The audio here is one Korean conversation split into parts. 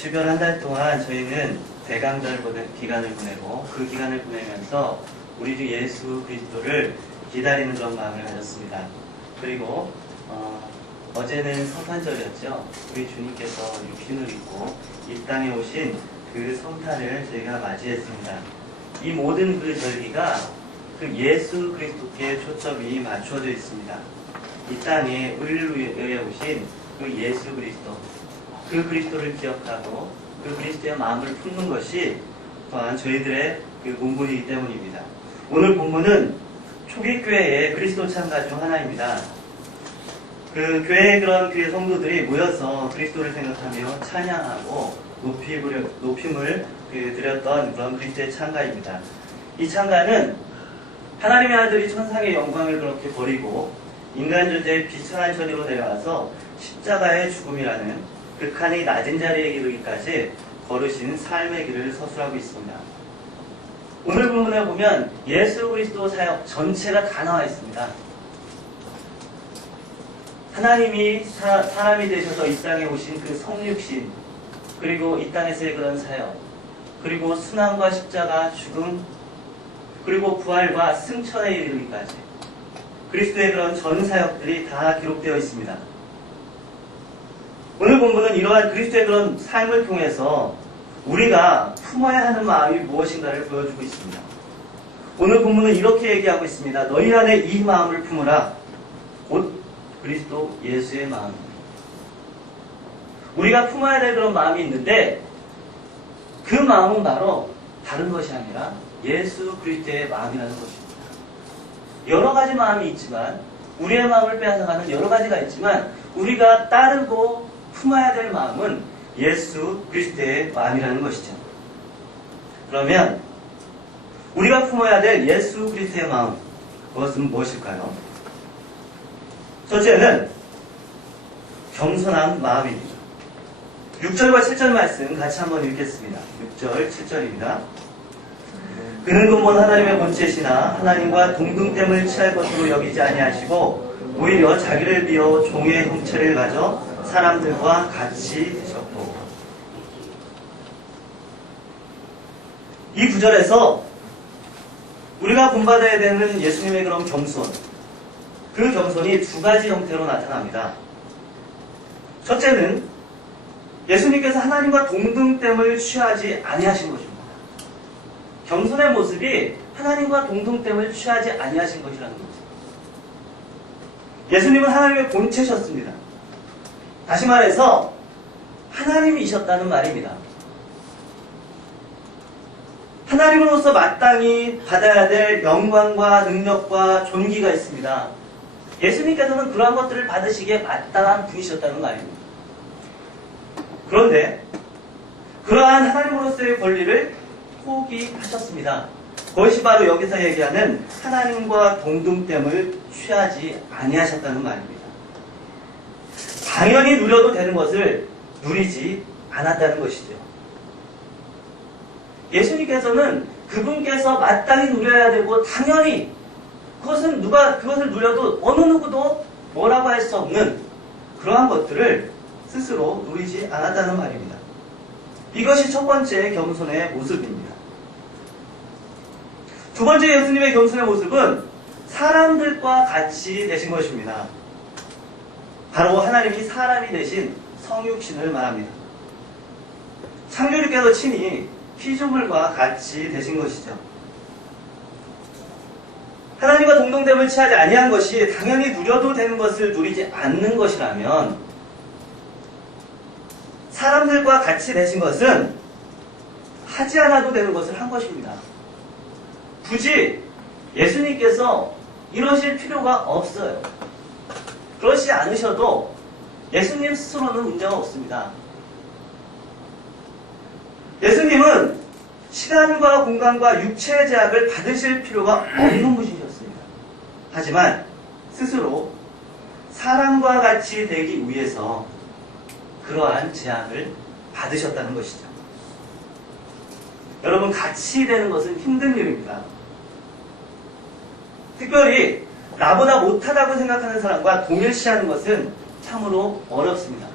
12월 한 달 동안 저희는 대강절 기간을 보내고 그 기간을 보내면서 우리 주 예수 그리스도를 기다리는 그런 마음을 가졌습니다. 그리고 어제는 성탄절이었죠. 우리 주님께서 육신을 입고 이 땅에 오신 그 성탄을 저희가 맞이했습니다. 이 모든 그 절기가 그 예수 그리스도께 초점이 맞추어져 있습니다. 이 땅에 우리를 위해 오신 그 예수 그리스도, 그 그리스도를 기억하고 그 그리스도의 마음을 품는 것이 또한 저희들의 그 본분이기 때문입니다. 오늘 본문은 초기 교회의 그리스도 찬가 중 하나입니다. 그 교회의 그런 교회 성도들이 모여서 그리스도를 생각하며 찬양하고 높임을 드렸던 그런 그리스도의 찬가입니다. 이 찬가는 하나님의 아들이 천상의 영광을 그렇게 버리고 인간 존재의 비천한 처지로 내려와서 십자가의 죽음이라는 극한의 낮은 자리에 이르기까지 걸으신 삶의 길을 서술하고 있습니다. 오늘 본문에 보면 예수 그리스도 사역 전체가 다 나와 있습니다. 하나님이 사람이 되셔서 이 땅에 오신 그 성육신, 그리고 이 땅에서의 그런 사역, 그리고 순환과 십자가, 죽음, 그리고 부활과 승천에 이르기까지 그리스도의 그런 전 사역들이 다 기록되어 있습니다. 오늘 본문은 이러한 그리스도의 그런 삶을 통해서 우리가 품어야 하는 마음이 무엇인가를 보여주고 있습니다. 오늘 본문은 이렇게 얘기하고 있습니다. 너희 안에 이 마음을 품으라. 곧 그리스도 예수의 마음입니다. 우리가 품어야 될 그런 마음이 있는데 그 마음은 바로 다른 것이 아니라 예수 그리스도의 마음이라는 것입니다. 여러 가지 마음이 있지만 우리의 마음을 빼앗아가는 여러 가지가 있지만 우리가 따르고 품어야 될 마음은 예수 그리스도의 마음이라는 것이죠. 그러면 우리가 품어야 될 예수 그리스도의 마음, 그것은 무엇일까요? 첫째는 겸손한 마음입니다. 6절과 7절 말씀 같이 한번 읽겠습니다. 6절, 7절입니다. 그는 근본 하나님의 본체시나 하나님과 동등됨을 취할 것으로 여기지 아니하시고 오히려 자기를 비워 종의 형체를 가져 사람들과 같이 되셨고. 이 구절에서 우리가 본받아야 되는 예수님의 그런 겸손, 그 겸손이 두 가지 형태로 나타납니다. 첫째는 예수님께서 하나님과 동등됨을 취하지 아니하신 것입니다. 겸손의 모습이 하나님과 동등됨을 취하지 아니하신 것이라는 거죠. 예수님은 하나님의 본체셨습니다. 다시 말해서 하나님이셨다는 말입니다. 하나님으로서 마땅히 받아야 될 영광과 능력과 존귀가 있습니다. 예수님께서는 그러한 것들을 받으시기에 마땅한 분이셨다는 말입니다. 그런데 그러한 하나님으로서의 권리를 포기하셨습니다. 그것이 바로 여기서 얘기하는 하나님과 동등됨을 취하지 아니하셨다는 말입니다. 당연히 누려도 되는 것을 누리지 않았다는 것이죠. 예수님께서는 그분께서 마땅히 누려야 되고 당연히 그것을 누려도 어느 누구도 뭐라고 할 수 없는 그러한 것들을 스스로 누리지 않았다는 말입니다. 이것이 첫 번째 겸손의 모습입니다. 두 번째 예수님의 겸손의 모습은 사람들과 같이 되신 것입니다. 바로 하나님이 사람이 되신 성육신을 말합니다. 창조주께서 친히 피조물과 같이 되신 것이죠. 하나님과 동등됨을 취하지 아니한 것이 당연히 누려도 되는 것을 누리지 않는 것이라면 사람들과 같이 되신 것은 하지 않아도 되는 것을 한 것입니다. 굳이 예수님께서 이러실 필요가 없어요. 그러지 않으셔도 예수님 스스로는 문제가 없습니다. 예수님은 시간과 공간과 육체의 제약을 받으실 필요가 없는 분이셨습니다. 하지만 스스로 사람과 같이 되기 위해서 그러한 제약을 받으셨다는 것이죠. 여러분, 같이 되는 것은 힘든 일입니다. 특별히 나보다 못하다고 생각하는 사람과 동일시하는 것은 참으로 어렵습니다.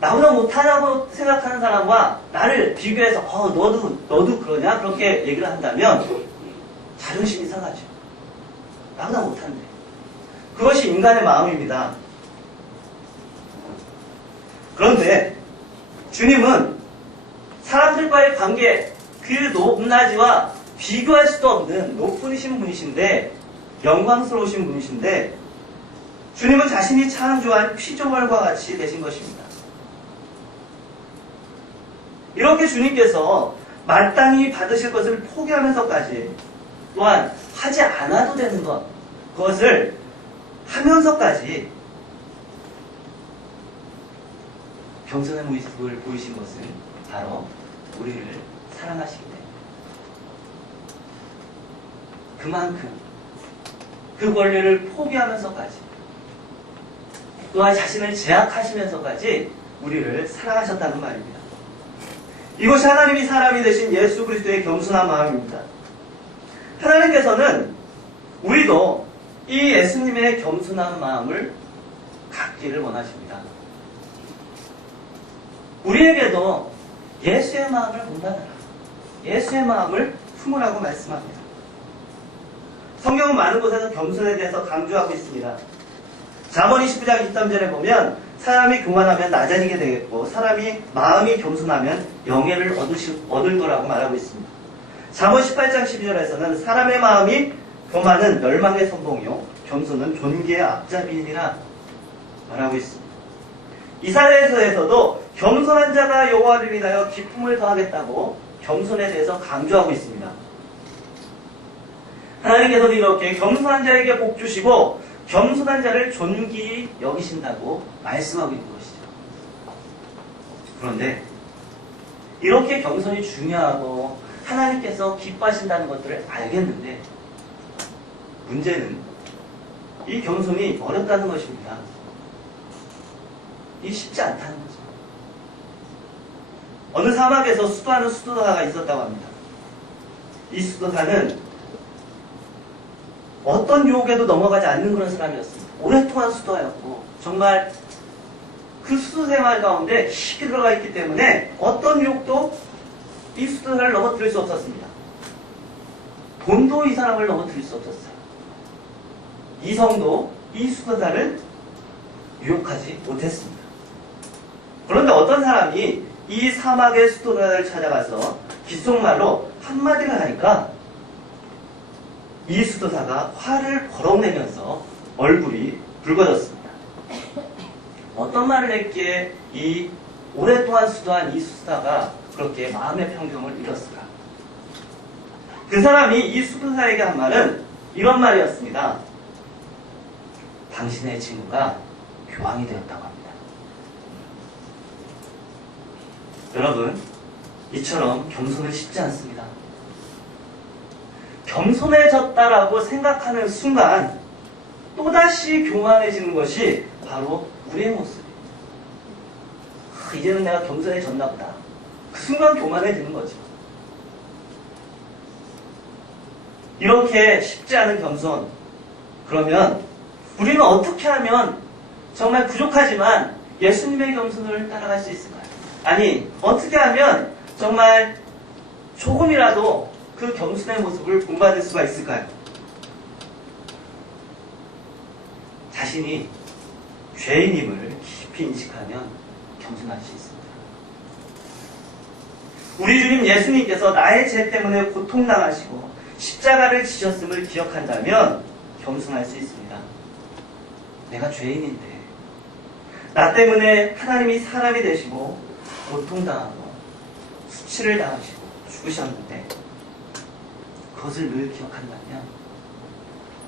나보다 못하다고 생각하는 사람과 나를 비교해서 너도 그러냐? 그렇게 얘기를 한다면 자존심이 상하죠. 나보다 못한데. 그것이 인간의 마음입니다. 그런데 주님은 사람들과의 관계, 그 높낮이와 비교할 수도 없는 높으신 분이신데, 영광스러우신 분이신데, 주님은 자신이 창조한 피조물과 같이 되신 것입니다. 이렇게 주님께서 마땅히 받으실 것을 포기하면서까지, 또한 하지 않아도 되는 것, 그것을 하면서까지 겸손의 모습을 보이신 것은 바로 우리를 사랑하시기 때문에, 그만큼 그 권리를 포기하면서까지, 또한 자신을 제약하시면서까지 우리를 사랑하셨다는 말입니다. 이것이 하나님이 사람이 되신 예수 그리스도의 겸손한 마음입니다. 하나님께서는 우리도 이 예수님의 겸손한 마음을 갖기를 원하십니다. 우리에게도 예수의 마음을 본받아라, 예수의 마음을 품으라고 말씀합니다. 성경은 많은 곳에서 겸손에 대해서 강조하고 있습니다. 잠언 29장 23절에 보면 사람이 교만하면 낮아지게 되겠고 사람이 마음이 겸손하면 영예를 얻을 거라고 말하고 있습니다. 잠언 18장 12절에서는 사람의 마음이 교만은 멸망의 선봉이요 겸손은 존귀의 앞잡이니라 말하고 있습니다. 이사야서에서도 겸손한 자가 여호와를 인하여 기쁨을 더하겠다고 겸손에 대해서 강조하고 있습니다. 하나님께서도 이렇게 겸손한 자에게 복 주시고 겸손한 자를 존귀히 여기신다고 말씀하고 있는 것이죠. 그런데 이렇게 겸손이 중요하고 하나님께서 기뻐하신다는 것들을 알겠는데 문제는 이 겸손이 어렵다는 것입니다. 이 쉽지 않다는 거죠. 어느 사막에서 수도하는 수도사가 있었다고 합니다. 이 수도사는 어떤 유혹에도 넘어가지 않는 그런 사람이었습니다. 오랫동안 수도하였고 정말 그 수도 생활 가운데 깊이 들어가 있기 때문에 어떤 유혹도 이 수도사를 넘어뜨릴 수 없었습니다. 돈도 이 사람을 넘어뜨릴 수 없었어요. 이성도 이 수도사를 유혹하지 못했습니다. 그런데 어떤 사람이 이 사막의 수도사를 찾아가서 귓속말로 한마디를 하니까 이 수도사가 화를 버럭내면서 얼굴이 붉어졌습니다. 어떤 말을 했기에 이 오랫동안 수도한 이 수도사가 그렇게 마음의 평정을 잃었을까? 그 사람이 이 수도사에게 한 말은 이런 말이었습니다. 당신의 친구가 교황이 되었다고 합니다. 여러분, 이처럼 겸손은 쉽지 않습니다. 겸손해졌다라고 생각하는 순간 또다시 교만해지는 것이 바로 우리의 모습입니다. 이제는 내가 겸손해졌나 보다. 그 순간 교만해지는 거죠. 이렇게 쉽지 않은 겸손, 그러면 우리는 어떻게 하면 정말 부족하지만 예수님의 겸손을 따라갈 수 있을까요? 아니, 어떻게 하면 정말 조금이라도 그 겸손의 모습을 본받을 수가 있을까요? 자신이 죄인임을 깊이 인식하면 겸손할 수 있습니다. 우리 주님 예수님께서 나의 죄 때문에 고통당하시고 십자가를 지셨음을 기억한다면 겸손할 수 있습니다. 내가 죄인인데 나 때문에 하나님이 사람이 되시고 고통당하고 수치를 당하시고 죽으셨는데 그것을 늘 기억한다면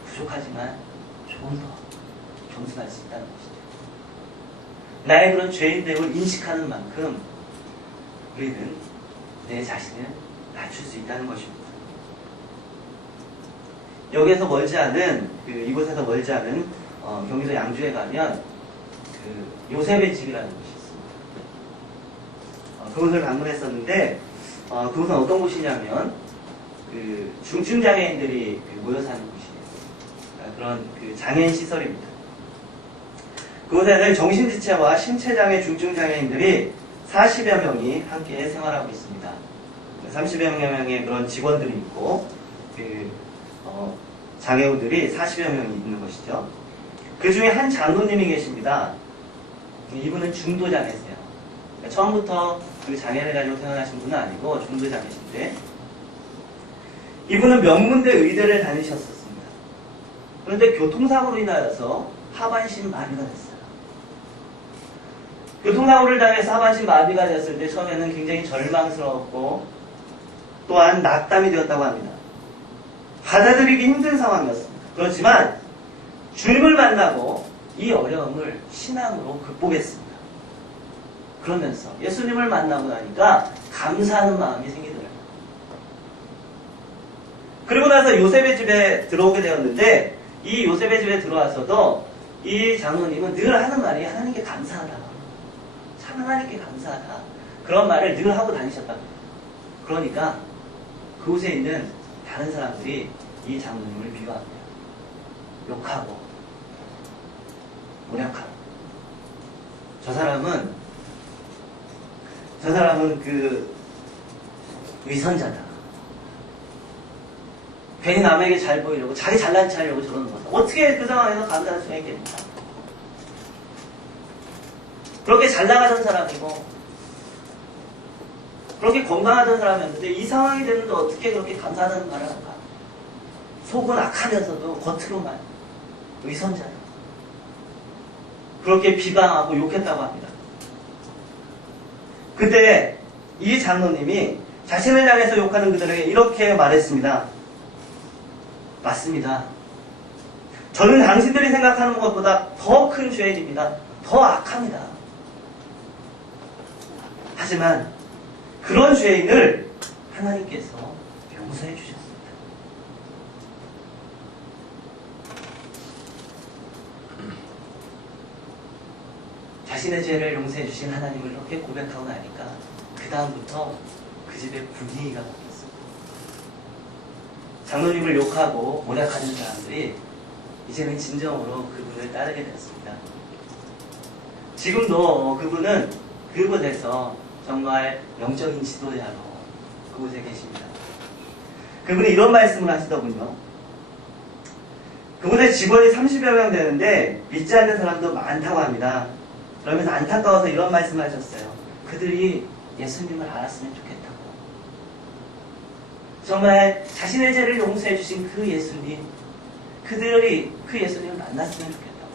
부족하지만 조금 더 겸손할 수 있다는 것이죠. 나의 그런 죄인됨을 인식하는 만큼 우리는 내 자신을 낮출 수 있다는 것입니다. 여기에서 멀지 않은 이곳에서 멀지 않은 경기도 양주에 가면 요셉의 집이라는 곳이 있습니다. 그곳을 방문했었는데 그곳은 어떤 곳이냐면 중증장애인들이 모여 사는 곳이에요. 그런 장애인 시설입니다. 그곳에는 정신지체와 신체장애 중증장애인들이 40여 명이 함께 생활하고 있습니다. 30여 명의 그런 직원들이 있고 장애우들이 40여 명이 있는 것이죠. 그 중에 한 장로님이 계십니다. 이분은 중도장애세요. 그러니까 처음부터 그 장애를 가지고 태어나신 분은 아니고 중도장애신데 이분은 명문대 의대를 다니셨었습니다. 그런데 교통사고로 인하여서 하반신 마비가 됐어요. 교통사고를 당해서 하반신 마비가 됐을 때 처음에는 굉장히 절망스러웠고 또한 낙담이 되었다고 합니다. 받아들이기 힘든 상황이었습니다. 그렇지만 주님을 만나고 이 어려움을 신앙으로 극복했습니다. 그러면서 예수님을 만나고 나니까 감사하는 마음이 생기더라고요. 그리고 나서 요셉의 집에 들어오게 되었는데 이 요셉의 집에 들어와서도 이 장로님은 늘 하는 말이 하나님께 감사하다. 참 하나님께 감사하다. 그런 말을 늘 하고 다니셨다고 해요. 그러니까 그곳에 있는 다른 사람들이 이 장로님을 비교합니다. 욕하고 모략하고 저 사람은 그 위선자다. 괜히 남에게 잘 보이려고 자기 잘난 체 하려고 저러는 거다. 어떻게 그 상황에서 감사할 수가 있겠습니까? 그렇게 잘 나가던 사람이고 그렇게 건강하던 사람이었는데 이 상황이 되는데 어떻게 그렇게 감사하다는 말을 할까? 속은 악하면서도 겉으로만 위선자다. 그렇게 비방하고 욕했다고 합니다. 그때 이 장로님이 자신을 향해서 욕하는 그들에게 이렇게 말했습니다. 맞습니다. 저는 당신들이 생각하는 것보다 더 큰 죄인입니다. 더 악합니다. 하지만 그런 죄인을 하나님께서 용서해 주셨습니다. 자신의 죄를 용서해 주신 하나님을 이렇게 고백하고 나니까 그 다음부터 그 집의 분위기가 바뀌었습니다. 장로님을 욕하고 모략하는 사람들이 이제는 진정으로 그분을 따르게 되었습니다. 지금도 그분은 그곳에서 정말 영적인 지도자로 그곳에 계십니다. 그분이 이런 말씀을 하시더군요. 그곳에 직원이 30여 명 되는데 믿지 않는 사람도 많다고 합니다. 그러면서 안타까워서 이런 말씀을 하셨어요. 그들이 예수님을 알았으면 좋겠다고. 정말 자신의 죄를 용서해 주신 그 예수님, 그들이 그 예수님을 만났으면 좋겠다고.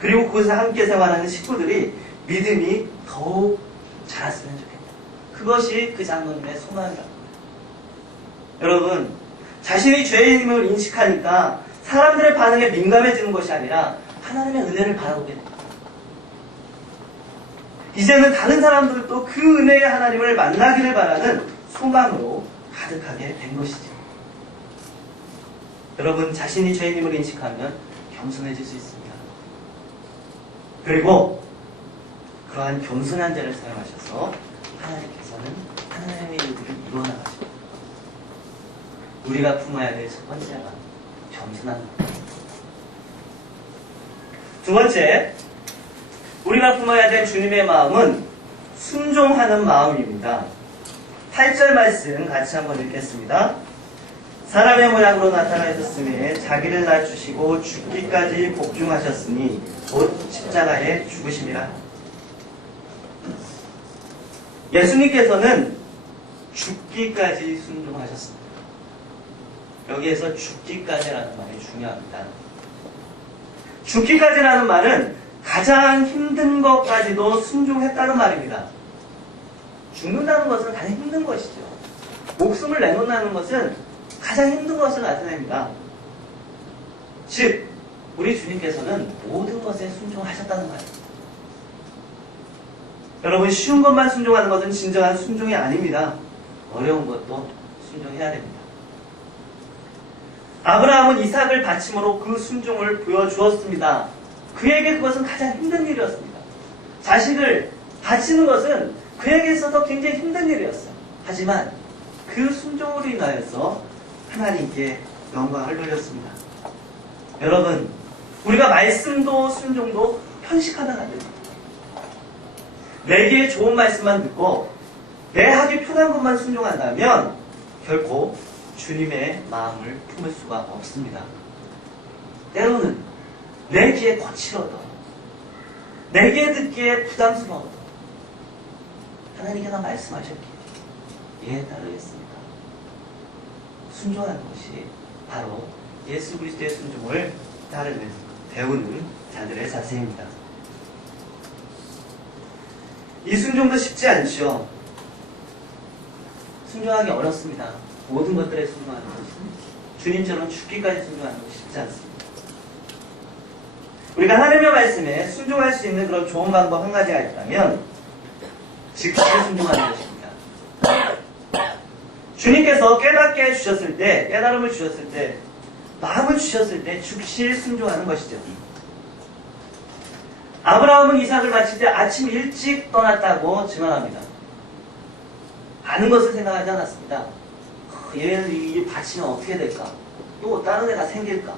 그리고 그곳에 함께 생활하는 식구들이 믿음이 더욱 자랐으면 좋겠다. 그것이 그 장로님의 소망이라고 합니다. 여러분, 자신이 죄인임을 인식하니까 사람들의 반응에 민감해지는 것이 아니라 하나님의 은혜를 바라보게 됩니다. 이제는 다른 사람들도 그 은혜의 하나님을 만나기를 바라는 소망으로 가득하게 된 것이죠. 여러분, 자신이 죄인임을 인식하면 겸손해질 수 있습니다. 그리고 그러한 겸손한 자를 사용하셔서 하나님께서는 하나님의 일들을 이루어나가십니다. 우리가 품어야 될 첫 번째가 겸손한 것. 두 번째, 우리가 품어야 될 주님의 마음은 순종하는 마음입니다. 8절 말씀 같이 한번 읽겠습니다. 사람의 모양으로 나타나셨으니 자기를 낮추시고 죽기까지 복종하셨으니 곧 십자가에 죽으심이라. 예수님께서는 죽기까지 순종하셨습니다. 여기에서 죽기까지라는 말이 중요합니다. 죽기까지라는 말은 가장 힘든 것까지도 순종했다는 말입니다. 죽는다는 것은 가장 힘든 것이죠. 목숨을 내놓는다는 것은 가장 힘든 것을 나타냅니다. 즉, 우리 주님께서는 모든 것에 순종하셨다는 말입니다. 여러분, 쉬운 것만 순종하는 것은 진정한 순종이 아닙니다. 어려운 것도 순종해야 됩니다. 아브라함은 이삭을 바침으로 그 순종을 보여주었습니다. 그에게 그것은 가장 힘든 일이었습니다. 자식을 바치는 것은 그에게 있어서 굉장히 힘든 일이었어요. 하지만 그 순종으로 인하여서 하나님께 영광을 돌렸습니다. 여러분, 우리가 말씀도 순종도 편식하면 안 됩니다. 내게 좋은 말씀만 듣고 내 하기 편한 것만 순종한다면 결코 주님의 마음을 품을 수가 없습니다. 때로는 내 귀에 거칠어도, 내게 듣기에 부담스러워도 하나님께서 말씀하셨기에 예, 따르겠습니다. 순종하는 것이 바로 예수 그리스도의 순종을 따르는, 배우는 자들의 자세입니다. 이 순종도 쉽지 않죠. 순종하기 어렵습니다. 모든 것들에 순종하는 것은 주님처럼 죽기까지 순종하는 것이 쉽지 않습니다. 우리가 하나님의 말씀에 순종할 수 있는 그런 좋은 방법 한 가지가 있다면 즉시 순종하는 것입니다. 주님께서 깨닫게 해주셨을 때, 깨달음을 주셨을 때, 마음을 주셨을 때 즉시 순종하는 것이죠. 아브라함은 이삭을 바칠 때 아침 일찍 떠났다고 증언합니다. 많은 것을 생각하지 않았습니다. 얘를 이 바치면 어떻게 될까? 또 다른 애가 생길까?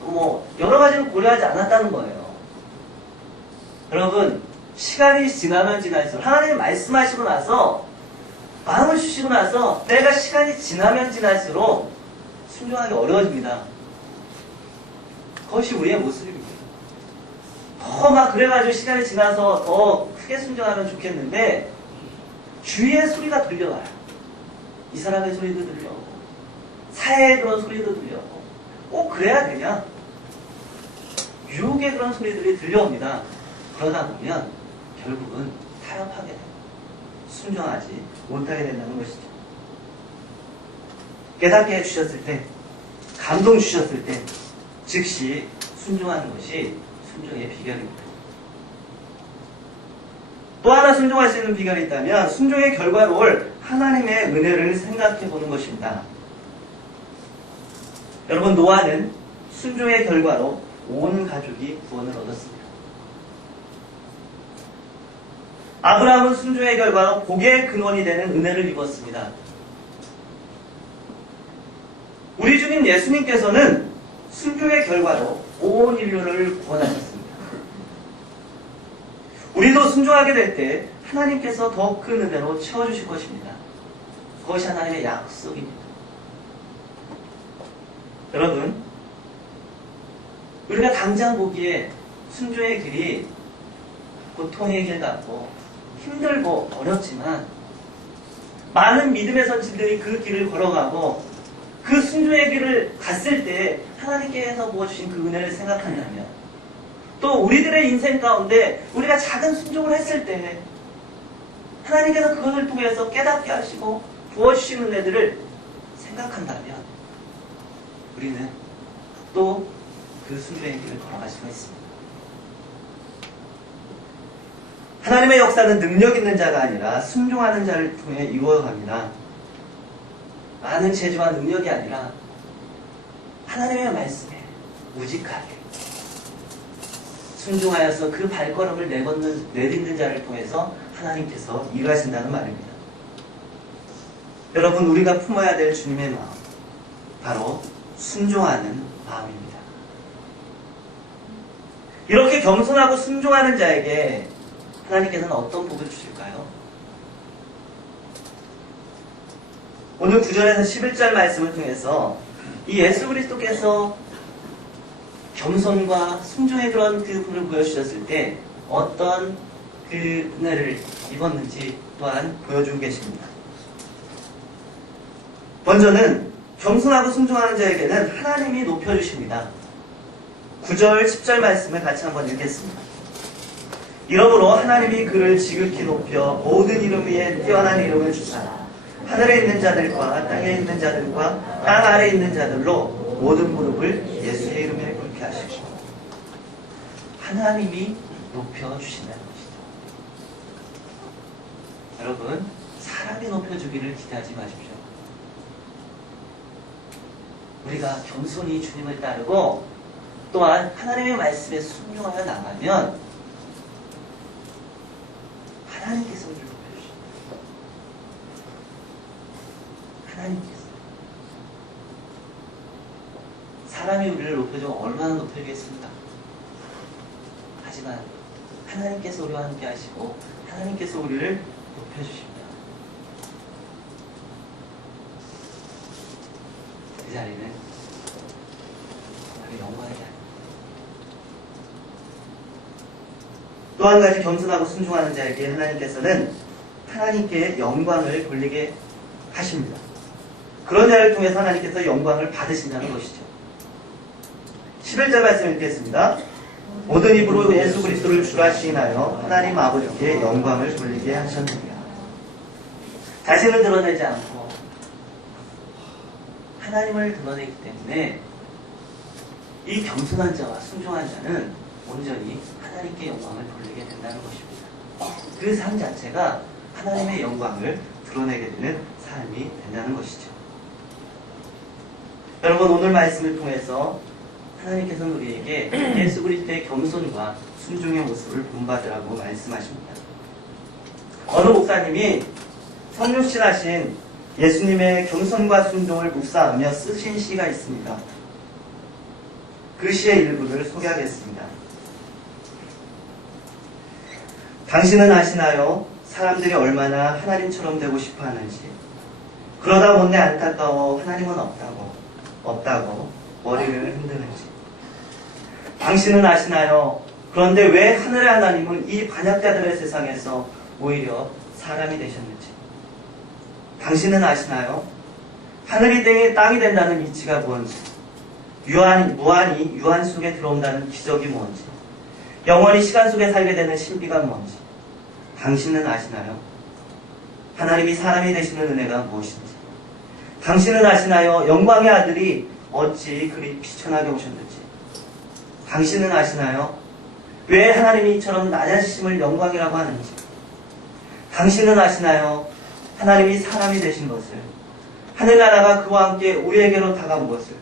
또 여러 가지를 고려하지 않았다는 거예요. 여러분, 시간이 지나면 지날수록 하나님이 말씀하시고 나서, 마음을 주시고 나서 때가 시간이 지나면 지날수록 순종하기 어려워집니다. 그것이 우리의 모습입니다. 더 막 그래가지고 시간이 지나서 더 크게 순종하면 좋겠는데 주위의 소리가 들려와요. 이 사람의 소리도 들려오고 사회의 그런 소리도 들려오고 꼭 그래야 되냐? 유혹의 그런 소리들이 들려옵니다. 그러다 보면 결국은 타협하게 돼요. 순종하지 못하게 된다는 것이죠. 깨닫게 해주셨을 때, 감동 주셨을 때 즉시 순종하는 것이 순종의 비결입니다. 또 하나 순종할 수 있는 비결이 있다면 순종의 결과로 올 하나님의 은혜를 생각해 보는 것입니다. 여러분, 노아는 순종의 결과로 온 가족이 구원을 얻었습니다. 아브라함은 순종의 결과로 복의 근원이 되는 은혜를 입었습니다. 우리 주님 예수님께서는 순종의 결과로 온 인류를 구원하셨습니다. 우리도 순종하게 될 때 하나님께서 더 큰 은혜로 채워주실 것입니다. 그것이 하나님의 약속입니다. 여러분, 우리가 당장 보기에 순종의 길이 고통의 길 같고 힘들고 어렵지만 많은 믿음의 선진들이 그 길을 걸어가고 그 순종의 길을 갔을 때 하나님께서 부어주신 그 은혜를 생각한다면 또 우리들의 인생 가운데 우리가 작은 순종을 했을 때 하나님께서 그것을 통해서 깨닫게 하시고 부어주신 은혜들을 생각한다면 우리는 또 그 순종의 길을 걸어갈 수가 있습니다. 하나님의 역사는 능력 있는 자가 아니라 순종하는 자를 통해 이루어갑니다. 많은 재주와 능력이 아니라 하나님의 말씀에 우직하게 순종하여서 그 발걸음을 내딛는 자를 통해서 하나님께서 일하신다는 말입니다. 여러분, 우리가 품어야 될 주님의 마음, 바로 순종하는 마음입니다. 이렇게 겸손하고 순종하는 자에게 하나님께서는 어떤 복을 주실까요? 오늘 9절에서 11절 말씀을 통해서 이 예수 그리스도께서 겸손과 순종의 그런 그 분을 보여주셨을 때 어떤 그 은혜를 입었는지 또한 보여주고 계십니다. 먼저는 겸손하고 순종하는 자에게는 하나님이 높여주십니다. 9절, 10절 말씀을 같이 한번 읽겠습니다. 이러므로 하나님이 그를 지극히 높여 모든 이름 위에 뛰어난 이름을 주사 하늘에 있는 자들과 땅에 있는 자들과 땅 아래에 있는 자들로 모든 무릎을 예수의 이름에 꿇게 하시고 하나님이 높여주신다는 것이죠. 여러분, 사람이 높여주기를 기대하지 마십시오. 우리가 겸손히 주님을 따르고 또한 하나님의 말씀에 순종하여 나가면 하나님께서 우리를 높여주십니다. 하나님께서. 사람이 우리를 높여주면 얼마나 높여주겠습니까? 하지만 하지만 하나님께서 우리와 함께 하시고 하나님께서 우리를 높여주십니다. 그 자리는 하나님의 영광의 자리. 또 한 가지 겸손하고 순종하는 자에게 하나님께서는 하나님께 영광을 돌리게 하십니다. 그런 자를 통해서 하나님께서 영광을 받으신다는 것이죠. 11절 말씀 읽겠습니다. 모든 입으로 예수 그리스도를 주라 시인하여 하나님 아버지께 영광을 돌리게 하셨느니라. 자신을 드러내지 않고 하나님을 드러내기 때문에 이 겸손한 자와 순종한 자는 온전히 하나님께 영광을 돌리게 된다는 것입니다. 그 삶 자체가 하나님의 영광을 드러내게 되는 삶이 된다는 것이죠. 여러분, 오늘 말씀을 통해서 하나님께서는 우리에게 예수 그리스도의 겸손과 순종의 모습을 본받으라고 말씀하십니다. 어느 목사님이 성육신하신 예수님의 겸손과 순종을 묵상하며 쓰신 시가 있습니다. 그 시의 일부를 소개하겠습니다. 당신은 아시나요? 사람들이 얼마나 하나님처럼 되고 싶어 하는지. 그러다 못내 안타까워 하나님은 없다고 머리를 흔드는지. 당신은 아시나요? 그런데 왜 하늘의 하나님은 이 반역자들의 세상에서 오히려 사람이 되셨는지. 당신은 아시나요? 하늘이 땅이 된다는 이치가 뭔지, 무한히 유한 속에 들어온다는 기적이 뭔지, 영원히 시간 속에 살게 되는 신비가 뭔지. 당신은 아시나요? 하나님이 사람이 되시는 은혜가 무엇인지. 당신은 아시나요? 영광의 아들이 어찌 그리 비천하게 오셨는지. 당신은 아시나요? 왜 하나님이 이처럼 낮아지심을 영광이라고 하는지. 당신은 아시나요? 하나님이 사람이 되신 것을, 하늘나라가 그와 함께 우리에게로 다가온 것을,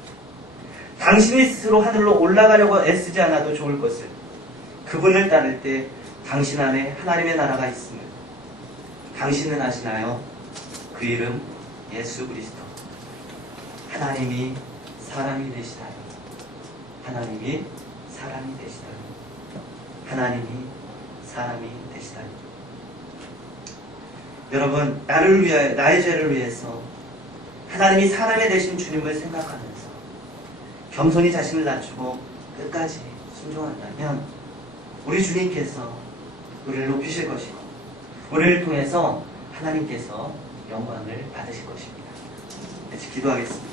당신이 스스로 하늘로 올라가려고 애쓰지 않아도 좋을 것을, 그분을 따를 때 당신 안에 하나님의 나라가 있음을. 당신은 아시나요? 그 이름 예수 그리스도. 하나님이 사람이 되시다니. 하나님이 사람이 되시다니. 하나님이 사람이 되시다니. 여러분, 나를 위하여, 나의 죄를 위해서 하나님이 사람이 되신 주님을 생각하면서 겸손히 자신을 낮추고 끝까지 순종한다면 우리 주님께서 우리를 높이실 것이고 우리를 통해서 하나님께서 영광을 받으실 것입니다. 같이 기도하겠습니다.